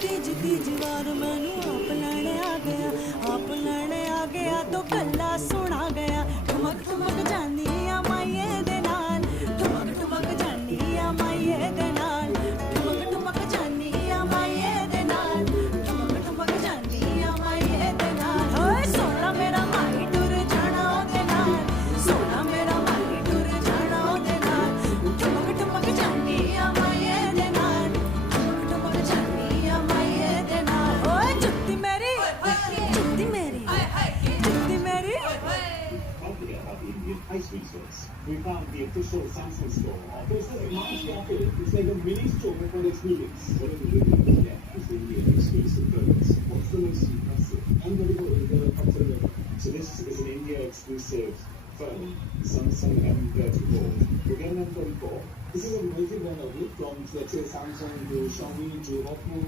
तीज तीज वार मैनू आप लैने आ गया तो गल्ला सुना गया। ठुमक ठुमक जानी आ माइये दे नाल, ठुमक ठुमक जानी आ माइये दे नाल, ठुमक ठुमक जानी आ माइये दे नाल, ठुमक ठुमक जानी आ माइये दे नाल। ओए सोना मेरा माई टुर जाना ओदे नाल, सोना मेरा माई टुर जाना ओदे नाल, ठुमक ठुमक जानी आ माइये दे नाल, ठुमक ठुमक जानी आ माइये दे नाल। ओए जुत्ती मेरी, जुत्ती मेरी, जुत्ती मेरी। Talking about the Indian pastry stores, we found the official Samsung store. There's a nice market. It's like a mini store for an experience. What are we looking at is the Indian exclusive foods. What's the most impressive? Unbelievable. So this is an India exclusive phone, Samsung M34. Again M34. This is a multi-brand outlet from, let's say, Samsung to Xiaomi to Oppo.